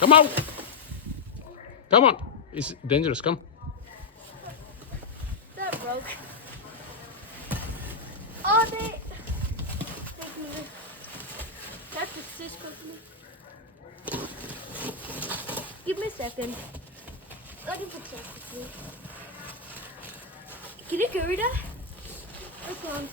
Come out. Come on. It's dangerous. Come. That broke. Oh, they that's the fish company. Give me a second. Let me fix that quickly. Can you carry that? That's long.